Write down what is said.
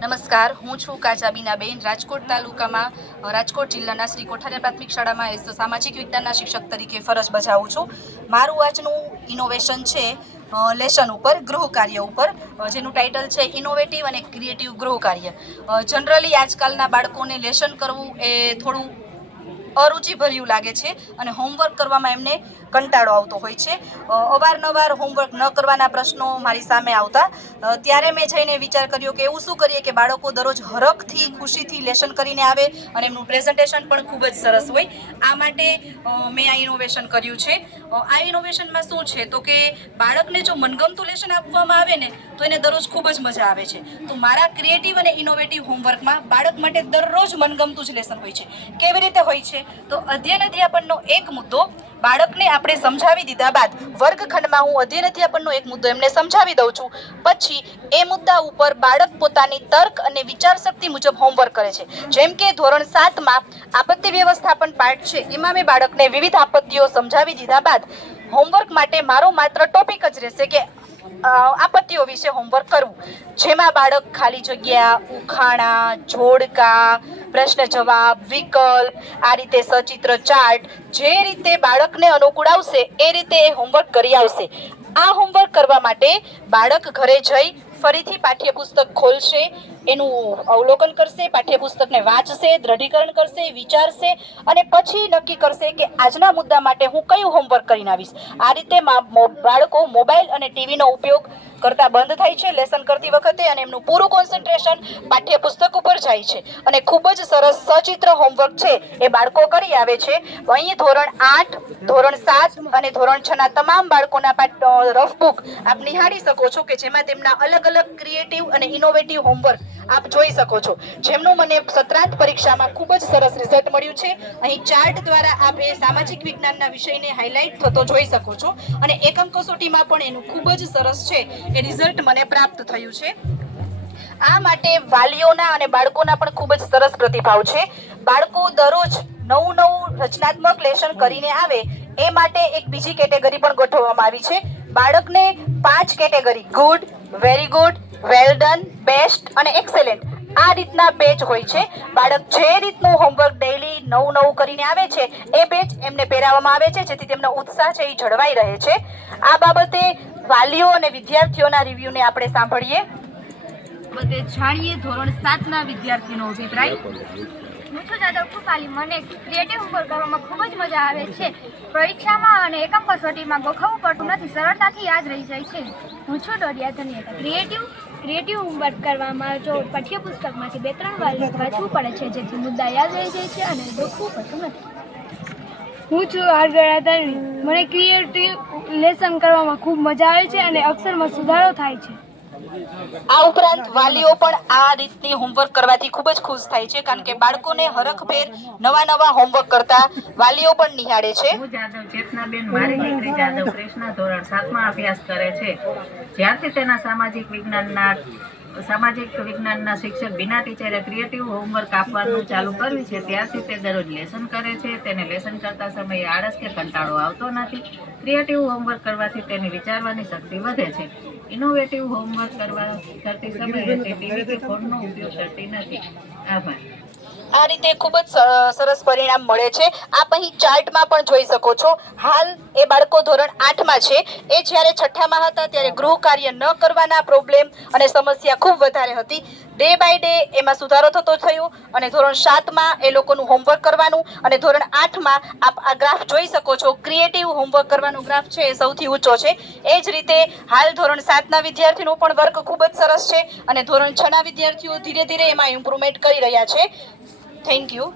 નમસ્કાર, હું છું કાચા બીનાબેન. રાજકોટ તાલુકામાં રાજકોટ જિલ્લાના શ્રી કોઠારિયા પ્રાથમિક શાળામાં એઝ સામાજિક વિજ્ઞાનના શિક્ષક તરીકે ફરજ બજાવું છું. મારું આજનું ઇનોવેશન છે લેસન ઉપર, ગૃહ કાર્ય ઉપર, જેનું ટાઇટલ છે ઇનોવેટિવ અને ક્રિએટિવ ગૃહ કાર્ય. જનરલી આજકાલના બાળકોને લેસન કરવું એ થોડું અરુચિભર્યું લાગે છે અને હોમવર્ક કરવામાં એમને કંટાળો આવતો હોય છે. અવારનવાર હોમવર્ક ન કરવાના પ્રશ્નો મારી સામે આવતા, ત્યારે મેં જઈને વિચાર કર્યો કે એવું શું કરીએ કે બાળકો દરરોજ હરખથી ખુશીથી લેસન કરીને આવે અને એમનું પ્રેઝન્ટેશન પણ ખૂબ જ સરસ હોય. આ માટે મેં આ ઇનોવેશન કર્યું છે. આ ઇનોવેશનમાં શું છે તો કે બાળકને જો મનગમતું લેસન આપવામાં આવે ને તો એને દરરોજ ખૂબ જ મજા આવે છે. તો મારા ક્રિએટિવ અને ઇનોવેટિવ હોમવર્કમાં બાળક માટે દરરોજ મનગમતું જ લેસન હોય છે. કેવી રીતે હોય છે તો અધ્યયન અધ્યાપનનો એક મુદ્દો બાળકને આપણે સમજાવી દીધા બાદ વર્ગખંડમાં હું અધ્યયન અધ્યાપનનો એક મુદ્દો એમને સમજાવી દઉં છું. પછી એ મુદ્દા ઉપર બાળક પોતાની તર્ક અને વિચાર શક્તિ મુજબ હોમવર્ક કરે છે. જેમ કે ધોરણ 7માં આપત્તિ વ્યવસ્થાપન પાઠ છે, એમાં મેં બાળકને વિવિધ આપત્તિઓ સમજાવી દીધા બાદ હોમવર્ક માટે મારો માત્ર ટોપિક જ રહેશે કે આપત્તિઓ વિશે હોમવર્ક કરવું, જેમાં બાળક ખાલી જગ્યા, ઉખાણા, જોડકા, પ્રશ્ન જવાબ, વિકલ્પ, આ રીતે સચિત્ર ચાર્ટ, જે રીતે બાળકને અનુકૂળ આવશે એ રીતે એ હોમવર્ક કરી આવશે. આ હોમવર્ક કરવા માટે બાળક ઘરે જઈ ફરીથી પાઠ્યપુસ્તક ખોલશે, એનું અવલોકન કરશે, પાઠ્યપુસ્તકને વાંચશે, દ્રઢીકરણ કરશે, વિચારશે અને પછી નક્કી કરશે કે આજના મુદ્દા માટે હું કયું હોમવર્ક કરીને આવીશ. આ રીતે બાળકો મોબાઈલ અને ટીવીનો ઉપયોગ કરતા બંધ થાય છે લેસન કરતી વખતે, અને એમનું પૂરું કોન્સન્ટ્રેશન પાઠ્યપુસ્તક ઉપર જાય છે અને ખૂબ જ સરસ સચિત્ર હોમવર્ક છે એ બાળકો કરી આવે છે. અહીં ધોરણ 8, ધોરણ 7 અને ધોરણ 6 ના તમામ બાળકોના રફ બુક આપ નિહાળી શકો છો કે જેમાં તેમના અલગ અલગ ક્રિએટિવ અને ઇનોવેટિવ હોમવર્ક આપ જોઈ શકો છો, જેમનું મને સત્રાંત પરીક્ષામાં ખૂબ જ સરસ રિઝલ્ટ મળ્યું છે. અહીં ચાર્ટ દ્વારા આપ એ સામાજિક વિજ્ઞાનના વિષયને હાઇલાઇટ થતો જોઈ શકો છો અને એકમ કસોટીમાં પણ એનું ખૂબ જ સરસ છે એ રિઝલ્ટ મને પ્રાપ્ત થયું છે. આ માટે વાલીઓના અને બાળકોના પણ ખૂબ જ સરસ પ્રતિભાવ છે. બાળકો દરરોજ નવું રચનાત્મક લેસન કરીને આવે એ માટે એક બીજી કેટેગરી પણ ગોઠવવામાં આવી છે. બાળકને 5 category good, very good, well done, best અને એક્સેલન્ટ આ રીતના પેજ હોય છે. બાળક જે રીતનું હોમવર્ક ડેઈલી નવું કરીને આવે છે એ પેજ એમને પહેરાવવામાં આવે છે, જેથી તેમનો ઉત્સાહ છે એ જળવાઈ રહે છે. આ બાબતે વાલીઓ અને વિદ્યાર્થીઓના રિવ્યુને આપણે સાંભળીએ. બધે જાણીએ ધોરણ 7ના વિદ્યાર્થીનો અભિપ્રાય. હું છું જાદવ કૃપાલી. મને ક્રિએટિવ હોમવર્ક કરવામાં ખૂબ જ મજા આવે છે. પરીક્ષામાં અને એકમ કસોટીમાં ગોખવું પડતું નથી, સરળતાથી યાદ રહી જાય છે. હું છું ડોડિયા ધન્યતા. ક્રિએટિવ હોમવર્ક કરવામાં જો પાઠ્યપુસ્તકમાંથી 2-3 વાર વાંચવું પડે છે, જેથી મુદ્દા યાદ રહી જાય છે અને ગોખવું પડતું નથી. હું છું આરગડા તરણી. મને ક્રિએટિવ લેસન કરવામાં ખૂબ મજા આવે છે અને અક્ષરમાં સુધારો થાય છે. આ ઉપરાંત વાલીઓ પણ આ રીતની હોમવર્ક કરવાથી ખૂબ જ ખુશ થાય છે, કારણ કે બાળકોને હરખભેર નવા હોમવર્ક કરતા વાલીઓ પણ નિહાળે છે. હું જાદવ ચેતનાબેન, મારી દીકરી જાદવ કૃષ્ણા ધોરણ 7માં અભ્યાસ કરે છે. જ્યારથી તેના સામાજિક વિજ્ઞાનના શિક્ષક બીના ટીચરે ક્રિએટિવ હોમવર્ક આપવાનું ચાલુ કર્યું છે, ત્યારથી તે દરરોજ લેસન કરે છે. તેને લેસન કરતા સમયે આળસ કે કંટાળો આવતો નથી. ક્રિએટિવ હોમવર્ક કરવાથી તેની વિચારવાની શક્તિ વધે છે. ઇનોવેટિવ હોમવર્ક કરતી સમયે તે ટીવી કે ફોનનો ઉપયોગ કરતી નથી. આભાર. આ રીતે ખૂબ જ સરસ પરિણામ મળે છે. આપ અહીં ચાર્ટમાં પણ જોઈ શકો છો. હાલ એ બાળકો ધોરણ 8માં છે. એ જ્યારે 6ઠામાં હતા ત્યારે ગૃહ કાર્ય ન કરવાના પ્રોબ્લેમ અને સમસ્યા ખૂબ વધારે હતી. ડે બાય ડે એમાં સુધારો થતો થયો અને ધોરણ 7માં એ લોકોનું હોમવર્ક કરવાનું અને ધોરણ 8માં આપ આ ગ્રાફ જોઈ શકો છો. ક્રિએટિવ હોમવર્ક કરવાનો ગ્રાફ છે એ સૌથી ઊંચો છે. એ જ રીતે હાલ ધોરણ 7ના વિદ્યાર્થીનું પણ વર્ક ખૂબ જ સરસ છે અને ધોરણ 6ના વિદ્યાર્થીઓ ધીરે ધીરે એમાં ઇમ્પ્રુવમેન્ટ કરી રહ્યા છે. Thank you.